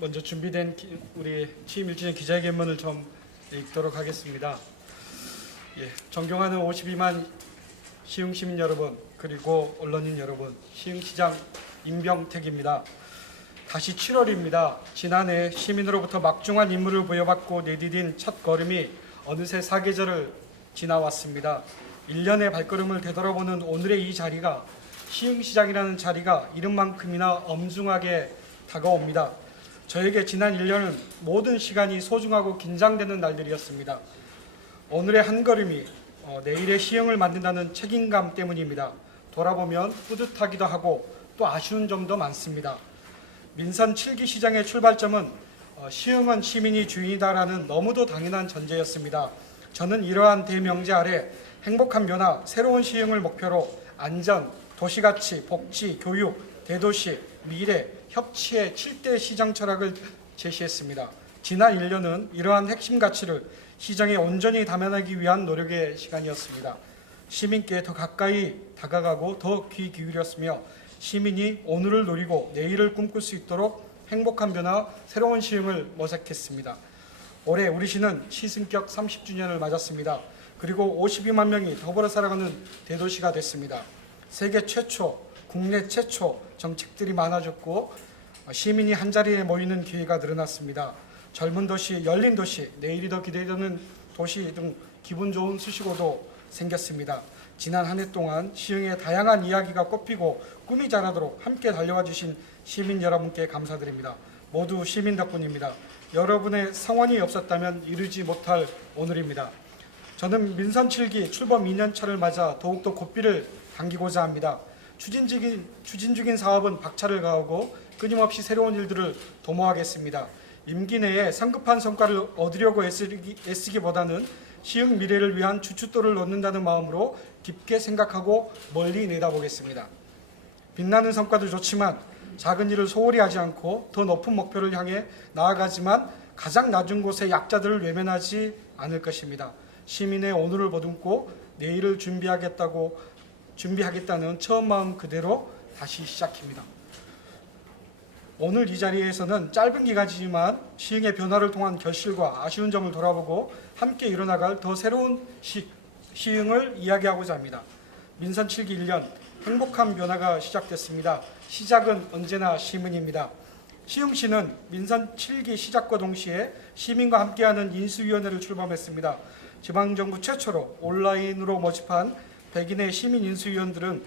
먼저 준비된 우리 취임 1주년 기자회견문을 좀 읽도록 하겠습니다. 존경하는 52만 시흥 시민 여러분, 그리고 언론인 여러분, 시흥시장 임병택입니다. 다시 7월입니다. 지난해 시민으로부터 막중한 임무를 부여받고 내디딘 첫 걸음이 어느새 사계절을 지나왔습니다. 1년의 발걸음을 되돌아보는 오늘의 이 자리가, 시흥시장이라는 자리가 이름만큼이나 엄중하게 다가옵니다. 저에게 지난 1년은 모든 시간이 소중하고 긴장되는 날들이었습니다. 오늘의 한 걸음이 내일의 시흥을 만든다는 책임감 때문입니다. 돌아보면 뿌듯하기도 하고 또 아쉬운 점도 많습니다. 민선 7기 시장의 출발점은 시흥은 시민이 주인이다라는 너무도 당연한 전제였습니다. 저는 이러한 대명제 아래 행복한 변화, 새로운 시흥을 목표로 안전, 도시가치, 복지, 교육, 대도시, 미래, 협치의 7대 시장 철학을 제시했습니다. 지난 1년은 이러한 핵심 가치를 시장에 온전히 담아내기 위한 노력의 시간이었습니다. 시민께 더 가까이 다가가고 더 귀 기울였으며 시민이 오늘을 누리고 내일을 꿈꿀 수 있도록 행복한 변화, 새로운 시흥을 모색했습니다. 올해 우리 시는 시승격 30주년을 맞았습니다. 그리고 52만 명이 더불어 살아가는 대도시가 됐습니다. 세계 최초, 국내 최초 정책들이 많아졌고 시민이 한자리에 모이는 기회가 늘어났습니다. 젊은 도시, 열린 도시, 내일이 더 기대되는 도시 등 기분 좋은 수식어도 생겼습니다. 지난 한 해 동안 시흥의 다양한 이야기가 꽃피고 꿈이 자라도록 함께 달려와 주신 시민 여러분께 감사드립니다. 모두 시민 덕분입니다. 여러분의 성원이 없었다면 이루지 못할 오늘입니다. 저는 민선 7기 출범 2년차를 맞아 더욱더 고삐를 당기고자 합니다. 추진 중인 사업은 박차를 가하고 끊임없이 새로운 일들을 도모하겠습니다. 임기 내에 성급한 성과를 얻으려고 애쓰기보다는 시흥 미래를 위한 주춧돌을 놓는다는 마음으로 깊게 생각하고 멀리 내다보겠습니다. 빛나는 성과도 좋지만 작은 일을 소홀히 하지 않고 더 높은 목표를 향해 나아가지만 가장 낮은 곳의 약자들을 외면하지 않을 것입니다. 시민의 오늘을 보듬고 내일을 준비하겠다는 처음 마음 그대로 다시 시작합니다. 오늘 이 자리에서는 짧은 기간이지만 시흥의 변화를 통한 결실과 아쉬운 점을 돌아보고 함께 이뤄나갈 더 새로운 시흥을 이야기하고자 합니다. 민선 7기 1년 행복한 변화가 시작됐습니다. 시작은 언제나 시민입니다. 시흥시는 민선 7기 시작과 동시에 시민과 함께하는 인수위원회를 출범했습니다. 지방정부 최초로 온라인으로 모집한 100인의 시민 인수위원들은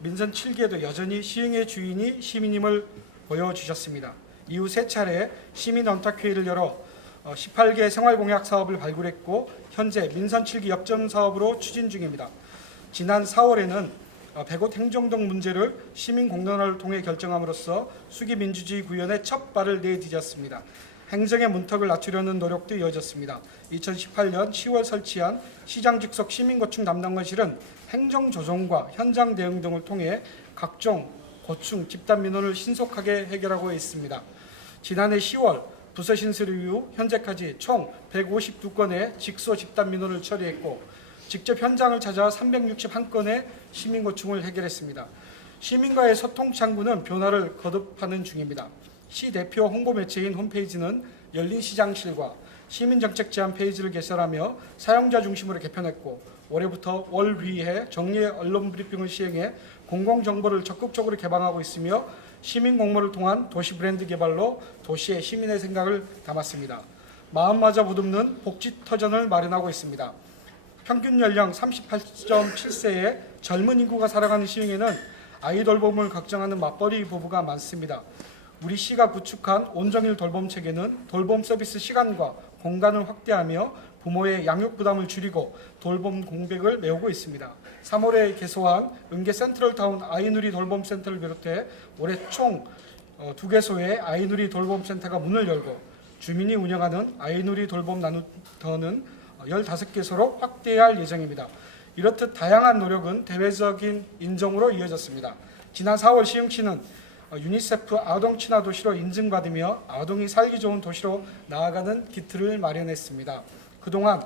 민선 7기에도 여전히 시흥의 주인이 시민임을 보여주셨습니다. 이후 세 차례 시민 언탁회의를 열어 18개 생활공약 사업을 발굴했고 현재 민선 7기 역전 사업으로 추진 중입니다. 지난 4월에는 100옷 행정동 문제를 시민 공론화를 통해 결정함으로써 수기민주주의 구현의 첫 발을 내디뎠습니다. 행정의 문턱을 낮추려는 노력도 이어졌습니다. 2018년 10월 설치한 시장 직속 시민고충 담당관실은 행정조정과 현장 대응 등을 통해 각종 고충, 집단 민원을 신속하게 해결하고 있습니다. 지난해 10월 부서 신설 이후 현재까지 총 152건의 직소 집단 민원을 처리했고 직접 현장을 찾아 361건의 시민 고충을 해결했습니다. 시민과의 소통 창구는 변화를 거듭하는 중입니다. 시 대표 홍보 매체인 홈페이지는 열린 시장실과 시민정책 제안 페이지를 개설하며 사용자 중심으로 개편했고 올해부터 월휘회 정례 언론 브리핑을 시행해 공공정보를 적극적으로 개방하고 있으며 시민 공모를 통한 도시 브랜드 개발로 도시의 시민의 생각을 담았습니다. 마음마저 보듬는 복지터전을 마련하고 있습니다. 평균 연령 38.7세의 젊은 인구가 살아가는 시흥에는 아이 돌봄을 걱정하는 맞벌이 부부가 많습니다. 우리 시가 구축한 온정일 돌봄 체계는 돌봄 서비스 시간과 공간을 확대하며 부모의 양육 부담을 줄이고 돌봄 공백을 메우고 있습니다. 3월에 개소한 은계 센트럴타운 아이누리 돌봄센터를 비롯해 올해 총 2개소의 아이누리 돌봄센터가 문을 열고 주민이 운영하는 아이누리 돌봄 나누터는 15개소로 확대할 예정입니다. 이렇듯 다양한 노력은 대외적인 인정으로 이어졌습니다. 지난 4월 시흥시는 유니세프 아동 친화 도시로 인증받으며 아동이 살기 좋은 도시로 나아가는 기틀을 마련했습니다. 그동안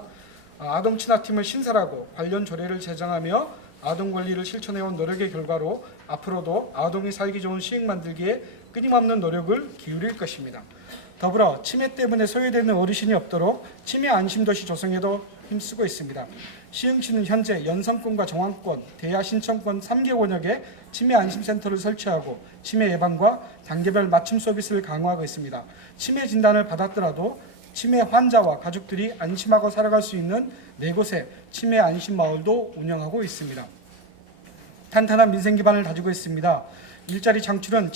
아동 친화팀을 신설하고 관련 조례를 제정하며 아동 권리를 실천해온 노력의 결과로 앞으로도 아동이 살기 좋은 시흥 만들기에 끊임없는 노력을 기울일 것입니다. 더불어 치매 때문에 소외되는 어르신이 없도록 치매 안심도시 조성에도 힘쓰고 있습니다. 시흥시는 현재 연성권과 정왕권, 대야 신청권 3개 권역에 치매 안심센터를 설치하고 치매 예방과 단계별 맞춤 서비스를 강화하고 있습니다. 치매 진단을 받았더라도 치매 환자와 가족들이 안심하고 살아갈 수 있는 4곳의 치매 안심 마을도 운영하고 있습니다. 탄탄한 민생 기반을 다지고 있습니다. 일자리 창출은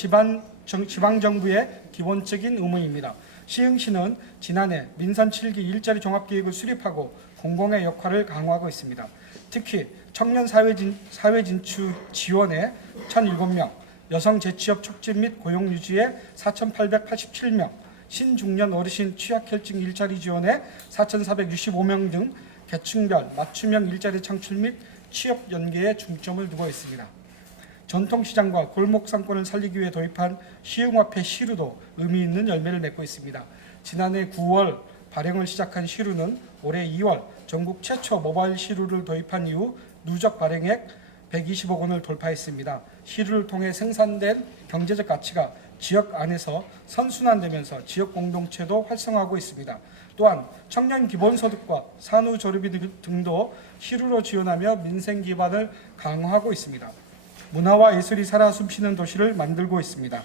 지방정부의 기본적인 의무입니다. 시흥시는 지난해 민선 7기 일자리 종합계획을 수립하고 공공의 역할을 강화하고 있습니다. 특히 청년 사회 진출 지원에 1,007명, 여성 재취업 촉진 및 고용 유지에 4,887명, 신중년 어르신 취약혈증 일자리 지원에 4,465명 등 계층별 맞춤형 일자리 창출 및 취업 연계에 중점을 두고 있습니다. 전통시장과 골목 상권을 살리기 위해 도입한 시흥화폐 시루도 의미 있는 열매를 맺고 있습니다. 지난해 9월 발행을 시작한 시루는 올해 2월 전국 최초 모바일 시루를 도입한 이후 누적 발행액 120억 원을 돌파했습니다. 시루를 통해 생산된 경제적 가치가 지역 안에서 선순환되면서 지역 공동체도 활성화하고 있습니다. 또한 청년 기본소득과 산후조리비 등도 시루로 지원하며 민생 기반을 강화하고 있습니다. 문화와 예술이 살아 숨쉬는 도시를 만들고 있습니다.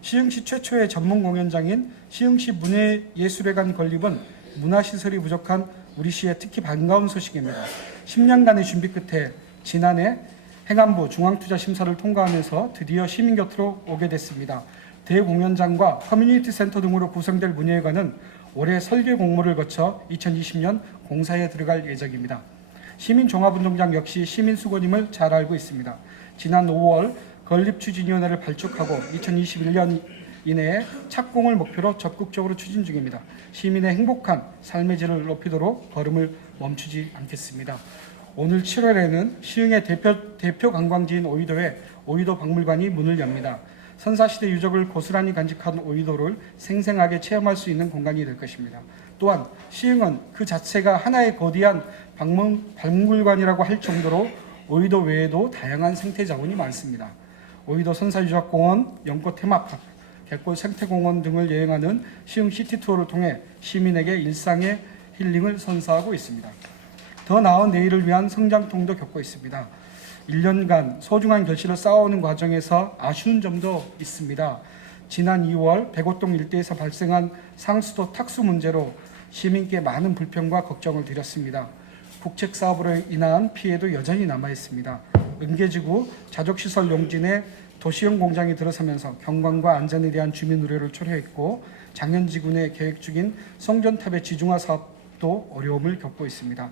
시흥시 최초의 전문 공연장인 시흥시 문예예술회관 건립은 문화시설이 부족한 우리 시에 특히 반가운 소식입니다. 10년간의 준비 끝에 지난해 행안부 중앙투자심사를 통과하면서 드디어 시민 곁으로 오게 됐습니다. 대공연장과 커뮤니티 센터 등으로 구성될 문예회관은 올해 설계 공모를 거쳐 2020년 공사에 들어갈 예정입니다. 시민종합운동장 역시 시민수거임을 잘 알고 있습니다. 지난 5월 건립추진위원회를 발족하고 2021년 이내에 착공을 목표로 적극적으로 추진 중입니다. 시민의 행복한 삶의 질을 높이도록 걸음을 멈추지 않겠습니다. 오늘 7월에는 시흥의 대표 관광지인 오이도에 오이도 박물관이 문을 엽니다. 선사시대 유적을 고스란히 간직한 오이도를 생생하게 체험할 수 있는 공간이 될 것입니다. 또한 시흥은 그 자체가 하나의 거대한 박물관이라고 할 정도로 오이도 외에도 다양한 생태 자원이 많습니다. 오이도 선사유적공원, 연꽃 테마파크, 갯골 생태공원 등을 여행하는 시흥 시티투어를 통해 시민에게 일상의 힐링을 선사하고 있습니다. 더 나은 내일을 위한 성장통도 겪고 있습니다. 1년간 소중한 결실을 쌓아오는 과정에서 아쉬운 점도 있습니다. 지난 2월 백오동 일대에서 발생한 상수도 탁수 문제로 시민께 많은 불평과 걱정을 드렸습니다. 국책사업으로 인한 피해도 여전히 남아있습니다. 은계지구 자족시설 용진에 도시형 공장이 들어서면서 경관과 안전에 대한 주민 우려를 초래했고 장현지구 내 계획 중인 성전탑의 지중화 사업도 어려움을 겪고 있습니다.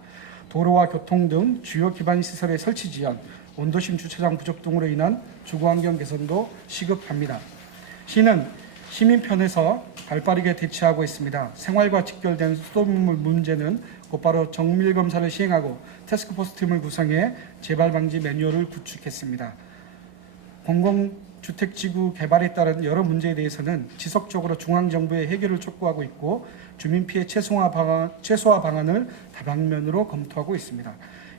도로와 교통 등 주요 기반 시설의 설치 지연, 원도심 주차장 부족 등으로 인한 주거환경 개선도 시급합니다. 시는 시민 편에서 발빠르게 대처하고 있습니다. 생활과 직결된 수돗물 문제는 곧바로 정밀 검사를 시행하고 태스크포스 팀을 구성해 재발 방지 매뉴얼을 구축했습니다. 공공주택지구 개발에 따른 여러 문제에 대해서는 지속적으로 중앙정부의 해결을 촉구하고 있고 주민 피해 최소화 방안을 다방면으로 검토하고 있습니다.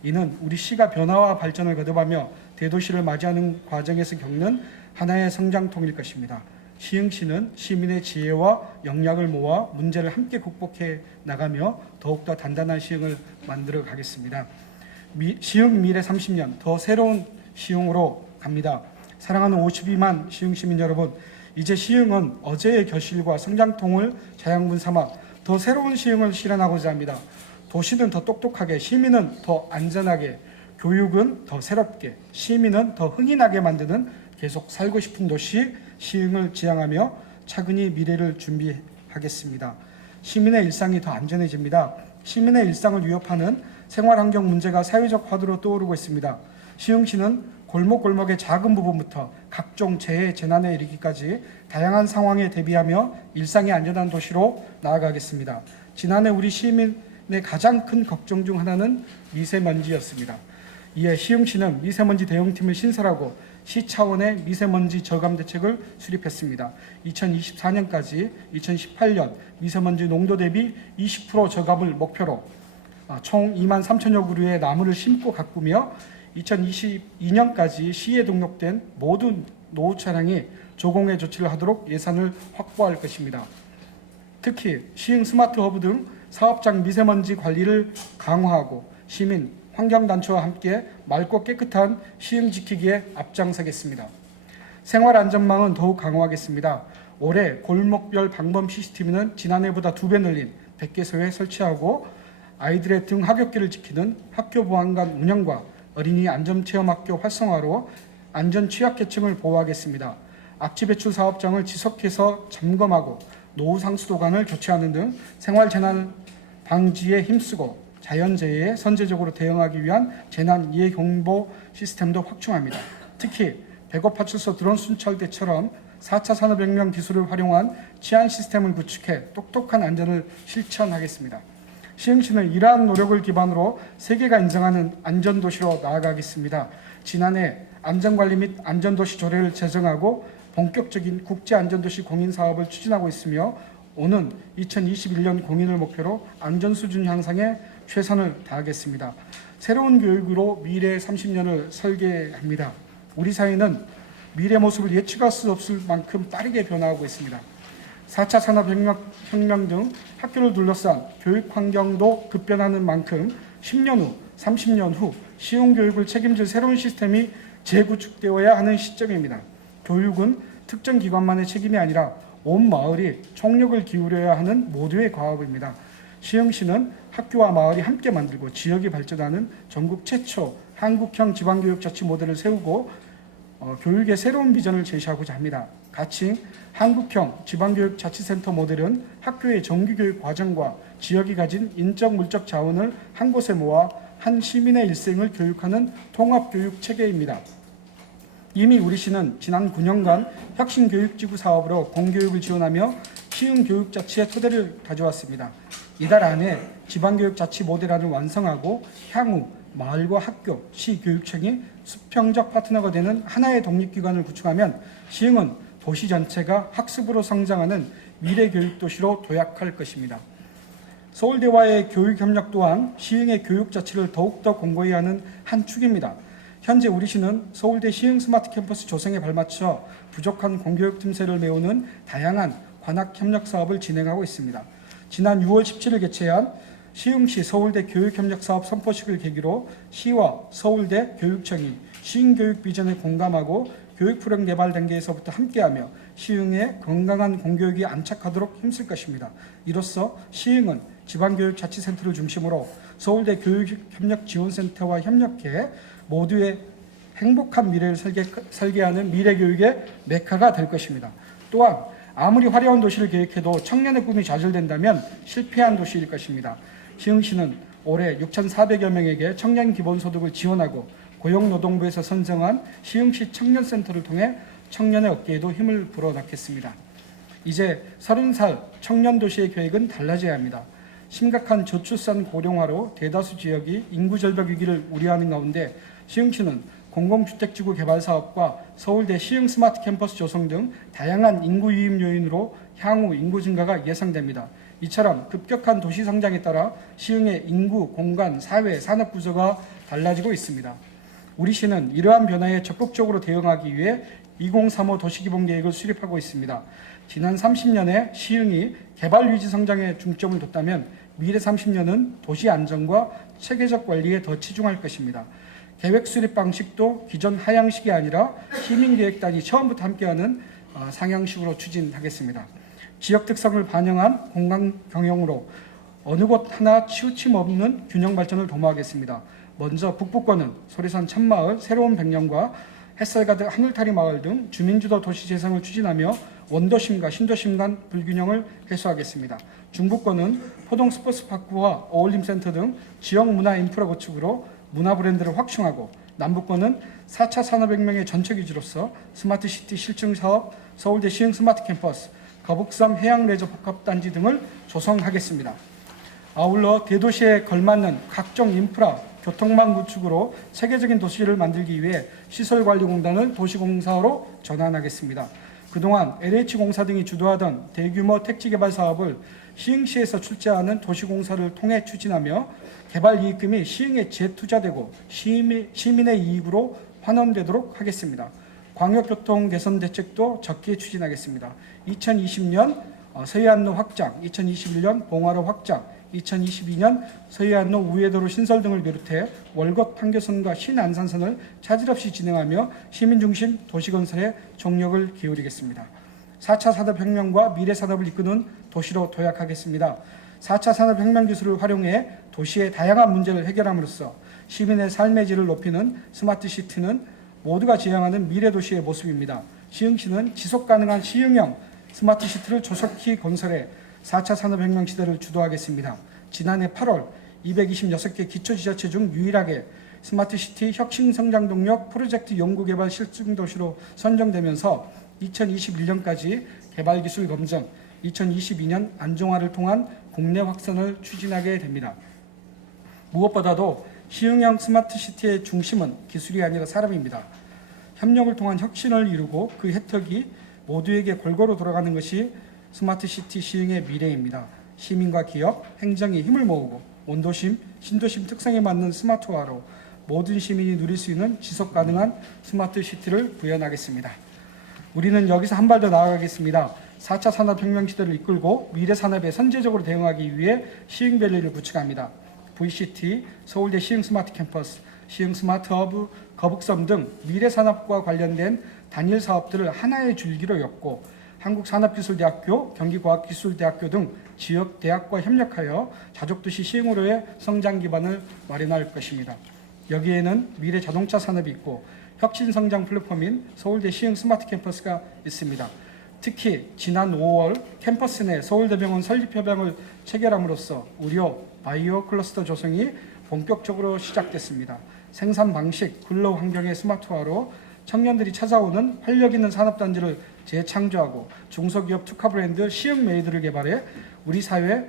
이는 우리 시가 변화와 발전을 거듭하며 대도시를 맞이하는 과정에서 겪는 하나의 성장통일 것입니다. 시흥시는 시민의 지혜와 역량을 모아 문제를 함께 극복해 나가며 더욱더 단단한 시흥을 만들어 가겠습니다. 시흥 미래 30년 더 새로운 시흥으로 갑니다. 사랑하는 52만 시흥 시민 여러분, 이제 시흥은 어제의 결실과 성장통을 자양분 삼아 더 새로운 시흥을 실현하고자 합니다. 도시는 더 똑똑하게, 시민은 더 안전하게, 교육은 더 새롭게, 시민은 더 흥이 나게 만드는 계속 살고 싶은 도시 시흥을 지향하며 차근히 미래를 준비하겠습니다. 시민의 일상이 더 안전해집니다. 시민의 일상을 위협하는 생활환경 문제가 사회적 화두로 떠오르고 있습니다. 시흥시는 골목골목의 작은 부분부터 각종 재해, 재난에 이르기까지 다양한 상황에 대비하며 일상의 안전한 도시로 나아가겠습니다. 지난해 우리 시민의 가장 큰 걱정 중 하나는 미세먼지였습니다. 이에 시흥시는 미세먼지 대응팀을 신설하고 시 차원의 미세먼지 저감 대책을 수립했습니다. 2024년까지 2018년 미세먼지 농도 대비 20% 저감을 목표로 총 2만 3천여 그루의 나무를 심고 가꾸며 2022년까지 시에 등록된 모든 노후 차량이 조공의 조치를 하도록 예산을 확보할 것입니다. 특히 시흥 스마트허브 등 사업장 미세먼지 관리를 강화하고 시민, 환경단체와 함께 맑고 깨끗한 시흥 지키기에 앞장서겠습니다. 생활안전망은 더욱 강화하겠습니다. 올해 골목별 방범 CCTV는 지난해보다 2배 늘린 100개소에 설치하고 아이들의 등하굣길을 지키는 학교 보안관 운영과 어린이 안전체험학교 활성화로 안전 취약계층을 보호하겠습니다. 악취 배출 사업장을 지속해서 점검하고 노후 상수도관을 교체하는 등 생활재난 방지에 힘쓰고 자연재해에 선제적으로 대응하기 위한 재난 예경보 시스템도 확충합니다. 특히 배고파출소 드론 순찰대처럼 4차 산업혁명 기술을 활용한 치안 시스템을 구축해 똑똑한 안전을 실천하겠습니다. 시흥시는 이러한 노력을 기반으로 세계가 인정하는 안전도시로 나아가겠습니다. 지난해 안전관리 및 안전도시 조례를 제정하고 본격적인 국제안전도시 공인사업을 추진하고 있으며 오는 2021년 공인을 목표로 안전수준 향상에 최선을 다하겠습니다. 새로운 교육으로 미래의 30년을 설계합니다. 우리 사회는 미래 모습을 예측할 수 없을 만큼 빠르게 변화하고 있습니다. 4차 산업혁명 등 학교를 둘러싼 교육 환경도 급변하는 만큼 10년 후, 30년 후 시흥 교육을 책임질 새로운 시스템이 재구축되어야 하는 시점입니다. 교육은 특정 기관만의 책임이 아니라 온 마을이 총력을 기울여야 하는 모두의 과업입니다. 시흥시는 학교와 마을이 함께 만들고 지역이 발전하는 전국 최초 한국형 지방교육자치 모델을 세우고 교육의 새로운 비전을 제시하고자 합니다. 가칭 한국형 지방교육자치센터 모델은 학교의 정규교육 과정과 지역이 가진 인적 물적 자원을 한 곳에 모아 한 시민의 일생을 교육하는 통합교육 체계입니다. 이미 우리 시는 지난 9년간 혁신교육지구 사업으로 공교육을 지원하며 시흥교육자치의 토대를 가져왔습니다. 이달 안에 지방교육자치 모델안을 완성하고 향후 마을과 학교, 시 교육청이 수평적 파트너가 되는 하나의 독립기관을 구축하면 시흥은 도시 전체가 학습으로 성장하는 미래교육도시로 도약할 것입니다. 서울대와의 교육협력 또한 시흥의 교육자치를 더욱더 공고히 하는 한 축입니다. 현재 우리 시는 서울대 시흥 스마트 캠퍼스 조성에 발맞춰 부족한 공교육 틈새를 메우는 다양한 관학협력 사업을 진행하고 있습니다. 지난 6월 17일 개최한 시흥시 서울대 교육협력사업 선포식을 계기로 시와 서울대 교육청이 시흥교육 비전에 공감하고 교육 프로그램 개발 단계에서부터 함께하며 시흥의 건강한 공교육이 안착하도록 힘쓸 것입니다. 이로써 시흥은 지방교육자치센터를 중심으로 서울대 교육협력지원센터와 협력해 모두의 행복한 미래를 설계하는 미래교육의 메카가 될 것입니다. 또한 아무리 화려한 도시를 계획해도 청년의 꿈이 좌절된다면 실패한 도시일 것입니다. 시흥시는 올해 6,400여 명에게 청년 기본소득을 지원하고 고용노동부에서 선정한 시흥시 청년센터를 통해 청년의 어깨에도 힘을 불어넣겠습니다. 이제 30살 청년도시의 계획은 달라져야 합니다. 심각한 저출산 고령화로 대다수 지역이 인구절벽 위기를 우려하는 가운데 시흥시는 공공주택지구 개발 사업과 서울대 시흥 스마트 캠퍼스 조성 등 다양한 인구 유입 요인으로 향후 인구 증가가 예상됩니다. 이처럼 급격한 도시 성장에 따라 시흥의 인구, 공간, 사회, 산업 구조가 달라지고 있습니다. 우리 시는 이러한 변화에 적극적으로 대응하기 위해 2035 도시기본계획을 수립하고 있습니다. 지난 30년에 시흥이 개발 위주 성장에 중점을 뒀다면 미래 30년은 도시 안정과 체계적 관리에 더 치중할 것입니다. 계획 수립 방식도 기존 하향식이 아니라 시민계획단이 처음부터 함께하는 상향식으로 추진하겠습니다. 지역 특성을 반영한 공간 경영으로 어느 곳 하나 치우침 없는 균형 발전을 도모하겠습니다. 먼저 북부권은 소리산 참마을, 새로운 백령과 햇살가득 하늘타리 마을 등 주민주도 도시 재생을 추진하며 원도심과 신도심 간 불균형을 해소하겠습니다. 중부권은 포동 스포츠파크와 어울림센터 등 지역 문화 인프라 구축으로 문화 브랜드를 확충하고 남부권은 4차 산업혁명의 전체 기지로서 스마트시티 실증 사업, 서울대 시흥 스마트 캠퍼스, 거북섬 해양레저 복합단지 등을 조성하겠습니다. 아울러 대도시에 걸맞는 각종 인프라, 교통망 구축으로 체계적인 도시를 만들기 위해 시설관리공단을 도시공사로 전환하겠습니다. 그동안 LH공사 등이 주도하던 대규모 택지개발 사업을 시흥시에서 출제하는 도시공사를 통해 추진하며 개발 이익금이 시흥에 재투자되고 시민의 이익으로 환원되도록 하겠습니다. 광역교통 개선 대책도 적게 추진하겠습니다. 2020년 서해안로 확장, 2021년 봉화로 확장, 2022년 서해안로 우회도로 신설 등을 비롯해 월곶 판교선과 신안산선을 차질 없이 진행하며 시민중심 도시건설에 총력을 기울이겠습니다. 4차 산업혁명과 미래산업을 이끄는 도시로 도약하겠습니다. 4차 산업혁명 기술을 활용해 도시의 다양한 문제를 해결함으로써 시민의 삶의 질을 높이는 스마트시티는 모두가 지향하는 미래도시의 모습입니다. 시흥시는 지속가능한 시흥형 스마트시티를 조속히 건설해 4차 산업혁명 시대를 주도하겠습니다. 지난해 8월 226개 기초지자체 중 유일하게 스마트시티 혁신성장동력 프로젝트 연구개발 실증도시로 선정되면서 2021년까지 개발기술 검증, 2022년 안정화를 통한 국내 확산을 추진하게 됩니다. 무엇보다도 시흥형 스마트시티의 중심은 기술이 아니라 사람입니다. 협력을 통한 혁신을 이루고 그 혜택이 모두에게 골고루 돌아가는 것이 스마트시티 시흥의 미래입니다. 시민과 기업, 행정이 힘을 모으고 온도심, 신도심 특성에 맞는 스마트화로 모든 시민이 누릴 수 있는 지속가능한 스마트시티를 구현하겠습니다. 우리는 여기서 한 발 더 나아가겠습니다. 4차 산업혁명 시대를 이끌고 미래산업에 선제적으로 대응하기 위해 시흥밸리를 구축합니다. VCT, 서울대 시흥 스마트 캠퍼스, 시흥 스마트 허브, 거북섬 등 미래산업과 관련된 단일 사업들을 하나의 줄기로 엮고 한국산업기술대학교, 경기과학기술대학교 등 지역 대학과 협력하여 자족도시 시흥으로의 성장 기반을 마련할 것입니다. 여기에는 미래 자동차 산업이 있고 혁신성장 플랫폼인 서울대 시흥 스마트 캠퍼스가 있습니다. 특히 지난 5월 캠퍼스 내 서울대병원 설립협약을 체결함으로써 의료, 바이오 클러스터 조성이 본격적으로 시작됐습니다. 생산 방식, 근로 환경의 스마트화로 청년들이 찾아오는 활력 있는 산업단지를 재창조하고 중소기업 특화 브랜드 시흥메이드를 개발해 우리 사회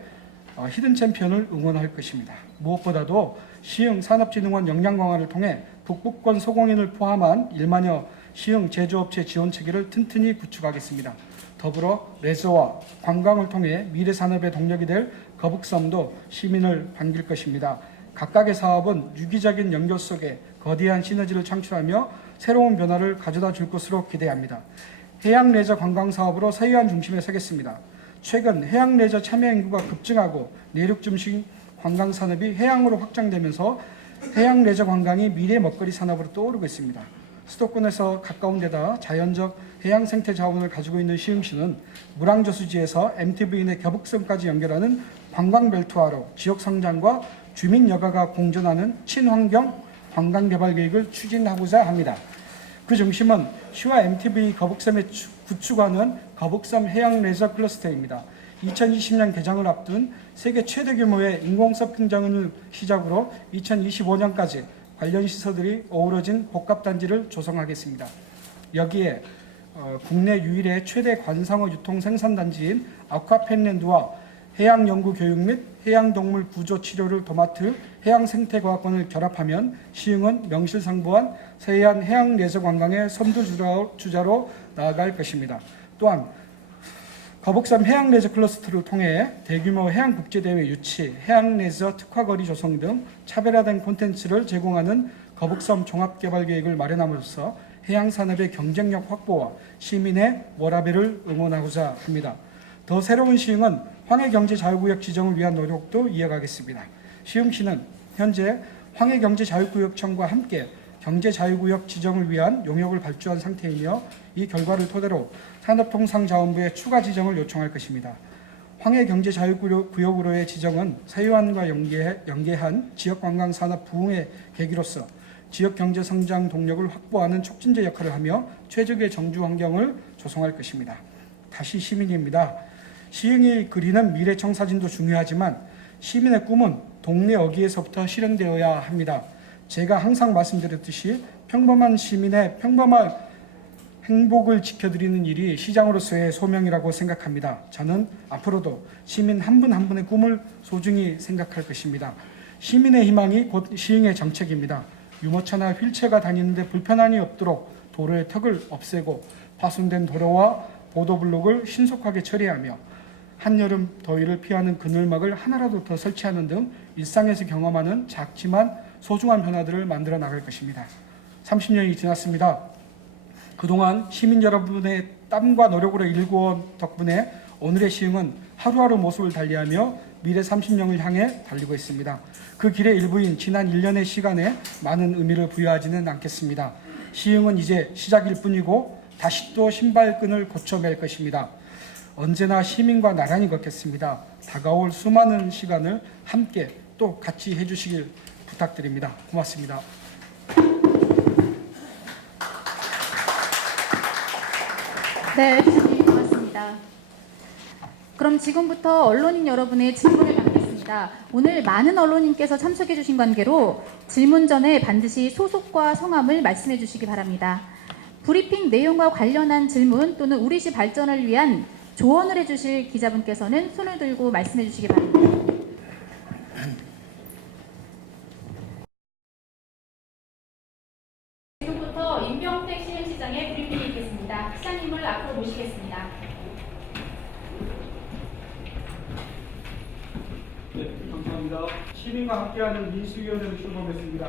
히든 챔피언을 응원할 것입니다. 무엇보다도 시흥 산업진흥원 역량 강화를 통해 북부권 소공인을 포함한 1만여 시흥 제조업체 지원 체계를 튼튼히 구축하겠습니다. 더불어 레저와 관광을 통해 미래 산업의 동력이 될 거북섬도 시민을 반길 것입니다. 각각의 사업은 유기적인 연결 속에 거대한 시너지를 창출하며 새로운 변화를 가져다 줄 것으로 기대합니다. 해양 레저 관광 사업으로 서해안 중심에 서겠습니다. 최근 해양 레저 참여 인구가 급증하고 내륙 중심 관광 산업이 해양으로 확장되면서 해양 레저 관광이 미래 먹거리 산업으로 떠오르고 있습니다. 수도권에서 가까운 데다 자연적 해양 생태 자원을 가지고 있는 시흥시는 물항저수지에서 MTV 내 겨북섬까지 연결하는 관광벨트화로 지역 성장과 주민 여가가 공존하는 친환경 관광개발 계획을 추진하고자 합니다. 그 중심은 시와 MTV 거북섬에 구축하는 거북섬 해양 레저 클러스터입니다. 2020년 개장을 앞둔 세계 최대 규모의 인공서핑장을 시작으로 2025년까지 관련 시설들이 어우러진 복합단지를 조성하겠습니다. 여기에 국내 유일의 최대 관상어 유통 생산단지인 아쿠아펜랜드와 해양연구교육 및 해양동물 구조 치료를 도맡을 해양생태과학관을 결합하면 시흥은 명실상부한 서해안 해양 레저 관광의 선두주자로 나아갈 것입니다. 또한 거북섬 해양 레저 클러스터를 통해 대규모 해양 국제대회 유치, 해양 레저 특화거리 조성 등 차별화된 콘텐츠를 제공하는 거북섬 종합개발계획을 마련함으로써 해양산업의 경쟁력 확보와 시민의 워라밸을 응원하고자 합니다. 더 새로운 시흥은 황해경제자유구역 지정을 위한 노력도 이어가겠습니다. 시흥시는 현재 황해경제자유구역청과 함께 경제자유구역 지정을 위한 용역을 발주한 상태이며 이 결과를 토대로 산업통상자원부에 추가 지정을 요청할 것입니다. 황해경제자유구역으로의 지정은 서해안과 연계한 지역관광산업 부흥의 계기로서 지역경제성장 동력을 확보하는 촉진제 역할을 하며 최적의 정주 환경을 조성할 것입니다. 다시 시민입니다. 시흥이 그리는 미래청사진도 중요하지만 시민의 꿈은 동네 어귀에서부터 실현되어야 합니다. 제가 항상 말씀드렸듯이 평범한 시민의 평범한 행복을 지켜드리는 일이 시장으로서의 소명이라고 생각합니다. 저는 앞으로도 시민 한 분 한 분의 꿈을 소중히 생각할 것입니다. 시민의 희망이 곧 시흥의 정책입니다. 유모차나 휠체어가 다니는데 불편함이 없도록 도로의 턱을 없애고 파손된 도로와 보도블록을 신속하게 처리하며 한여름 더위를 피하는 그늘막을 하나라도 더 설치하는 등 일상에서 경험하는 작지만 소중한 변화들을 만들어 나갈 것입니다. 30년이 지났습니다. 그동안 시민 여러분의 땀과 노력으로 일궈온 덕분에 오늘의 시흥은 하루하루 모습을 달리하며 미래 30년을 향해 달리고 있습니다. 그 길의 일부인 지난 1년의 시간에 많은 의미를 부여하지는 않겠습니다. 시흥은 이제 시작일 뿐이고 다시 또 신발끈을 고쳐맬 것입니다. 언제나 시민과 나란히 걷겠습니다. 다가올 수많은 시간을 함께 또 같이 해주시길 부탁드립니다. 고맙습니다. 네, 시장님 고맙습니다. 그럼 지금부터 언론인 여러분의 질문을 받겠습니다. 오늘 많은 언론인께서 참석해 주신 관계로 질문 전에 반드시 소속과 성함을 말씀해 주시기 바랍니다. 브리핑 내용과 관련한 질문 또는 우리시 발전을 위한 조언을 해주실 기자분께서는 손을 들고 말씀해 주시기 바랍니다. 지금부터 임병택 시흥시장의 브리핑이 있겠습니다. 시장님을 앞으로 모시겠습니다. 네, 감사합니다. 시민과 함께하는 민수위원회를 출범했습니다.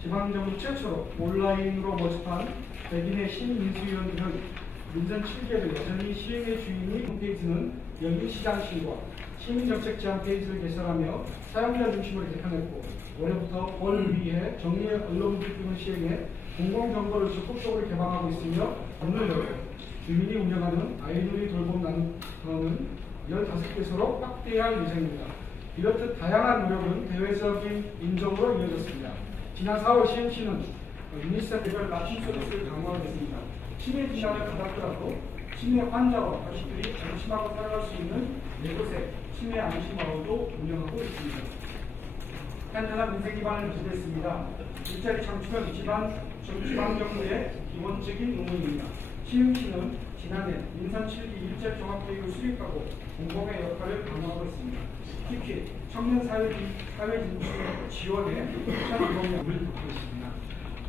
지방정부 최초로 온라인으로 모집한 100인의 시민민수위원들은 민선 7개를 여전히 시행의 주인이 홈페이지는 열린시장실과 시민정책 제안 페이지를 개설하며 사용자 중심으로 개편했고 올해부터 월 위에 정리의 언론 브리핑을 시행해 공공정보를 적극적으로 개방하고 있으며 오늘 여름 주민이 운영하는 아이돌이 돌봄 나눔은 15개소로 확대할 예정입니다. 이렇듯 다양한 노력은 대외적인 인정으로 이어졌습니다. 지난 4월 시흥시는 유니세프별 맞춤 서비스를 강화하겠습니다. 치매 진단을 받았더라도 치매 환자와 가족들이 안심하고 살아갈 수 있는 4곳의 치매 안심마을도 운영하고 있습니다. 탄탄한 민생 기반을 기대했습니다. 일자리 창출은 지방정부의 기본적인 의무입니다. 시흥시는 지난해 민선 7기 일자리 종합계획을 수립하고 공공의 역할을 강화하고 있습니다. 특히 청년 사회 진출 지원에 2,200명을 받고 있습니다.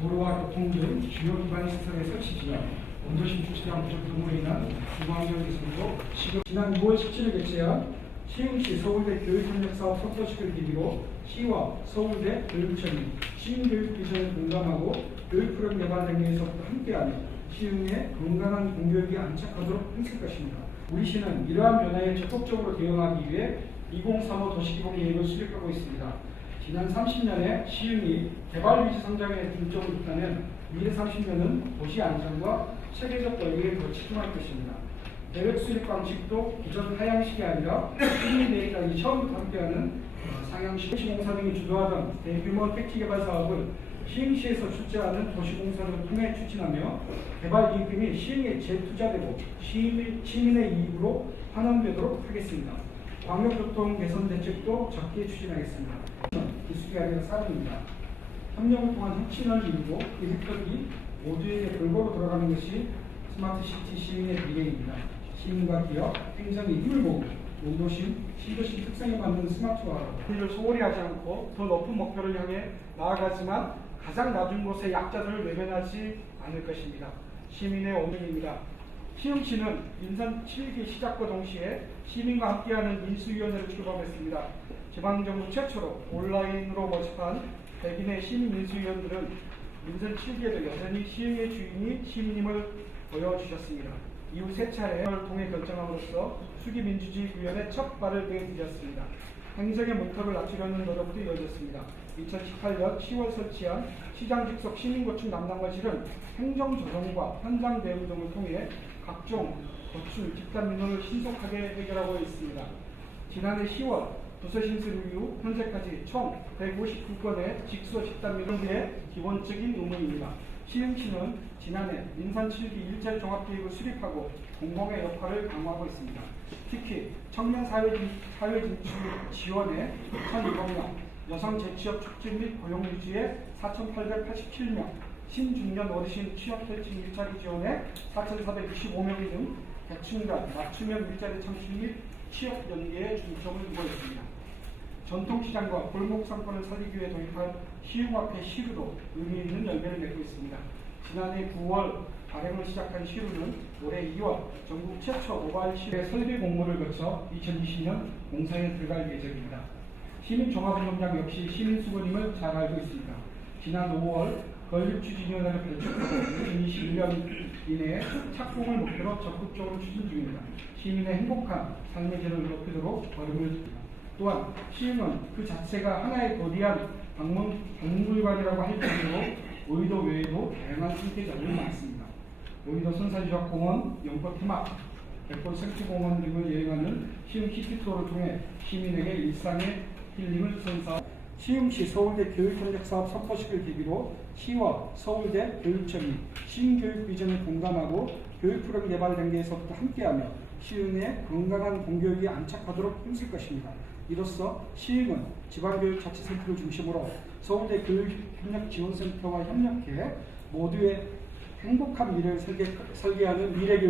도로와 교통 등 주요 기반 시설의 설치 지연, 원도심 주차장 부족 등으로 인한 중앙지역 개선도 지난 6월 17일 개최한 시흥시 서울대 교육협력사업 선포식을 계기로 시와 서울대 교육청이 시민교육 비전을 공감하고 교육 프로그램 개발 행위에서부터 함께하며 시흥의 건강한 공교육이 안착하도록 했을 것입니다. 우리 시는 이러한 변화에 적극적으로 대응하기 위해 2035 도시기본 계획을 수립하고 있습니다. 지난 30년에 시흥이 개발위치 성장에 중점을 뒀다면 미래 30년은 도시 안정과 체계적 권리에 더 집중할 것입니다. 계획 수립 방식도 기존 하향식이 아니라 시민 내일까지 처음부터 함께하는 상향식 도시공사 등이 주도하던 대규모 택지 개발 사업을 시흥시에서 출제하는 도시공사를 통해 추진하며 개발 이익금이 시흥에 재투자되고 시민의 이익으로 환원되도록 하겠습니다. 광역교통 개선 대책도 적게 추진하겠습니다. 기술이 아니라 사람입니다. 협력을 통한 혁신을 이루고 그 혜택이 모두에게 골고루 돌아가는 것이 스마트시티 시흥의 미래입니다. 시민과 기업, 행정의 힘을 모으고 원도심, 신도시 특성에 맞는 스마트화로 이를 소홀히 하지 않고 더 높은 목표를 향해 나아가지만 가장 낮은 곳의 약자들을 외면하지 않을 것입니다. 시민의 오명입니다. 시흥시는 민선 7기 시작과 동시에 시민과 함께하는 민수위원회를 출범했습니다. 지방정부 최초로 온라인으로 모집한 100인의 시민민수위원들은 민선 7기에도 여전히 시흥의 주인이 시민임을 보여주셨습니다. 이후 세 차례를 통해 결정함으로써 수기민주주의구현의 첫 발을 내디뎠습니다. 행정의 문턱을 낮추려는 노력도 이어졌습니다. 2018년 10월 설치한 시장 직속 시민고충 담당관실은 행정조정과 현장 대응 등을 통해 각종 고충, 집단 민원을 신속하게 해결하고 있습니다. 지난해 10월 부서 신설 이후 현재까지 총 159건의 직소 집단 민원의 기본적인 의무입니다. 시흥시는 지난해 민선 7기 일자리 종합계획을 수립하고 공공의 역할을 강화하고 있습니다. 특히 청년 사회 진출 지원에 2,200명, 여성 재취업 촉진 및 고용 유지에 4,887명, 신중년 어르신 취업 혈진 일자리 지원에 4,465명 등 계층간 맞춤형 일자리 창출 및 취업 연계에 중점을 두고 있습니다. 전통시장과 골목 상권을 살리기 위해 도입한 시흥화폐 시루도 의미 있는 열매를 맺고 있습니다. 지난해 9월 발행을 시작한 시루는 올해 2월 전국 최초 모바일 시루의 설비 공모를 거쳐 2020년 공사에 들어갈 예정입니다. 시민종합운동장 역시 시민수거임을 잘 알고 있습니다. 지난 5월 건립추진위원회를 발족하고 2021년 이내에 착공을 목표로 적극적으로 추진 중입니다. 시민의 행복한 삶의 질을 높이도록 걸음을 듭니다. 또한 시흥은 그 자체가 하나의 거대한 박물관이라고 할 정도로 오이도 외에도 다양한 생태장이 많습니다. 오이도 선사유적공원, 영포테마, 백골 생태공원 등을 여행하는 시흥 시티투어를 통해 시민에게 일상의 힐링을 선사. 시흥시 서울대 교육협력사업 선포식을 계기로 시와 서울대 교육청이 시흥교육 비전을 공감하고 교육 프로그램 개발 단계에서부터 함께하며 시흥의 건강한 공교육이 안착하도록 힘쓸 것입니다. 이로써 시흥은 지방교육자치센터를 중심으로 서울대 교육협력지원센터와 협력해 모두의 행복한 미래를 설계하는 미래교육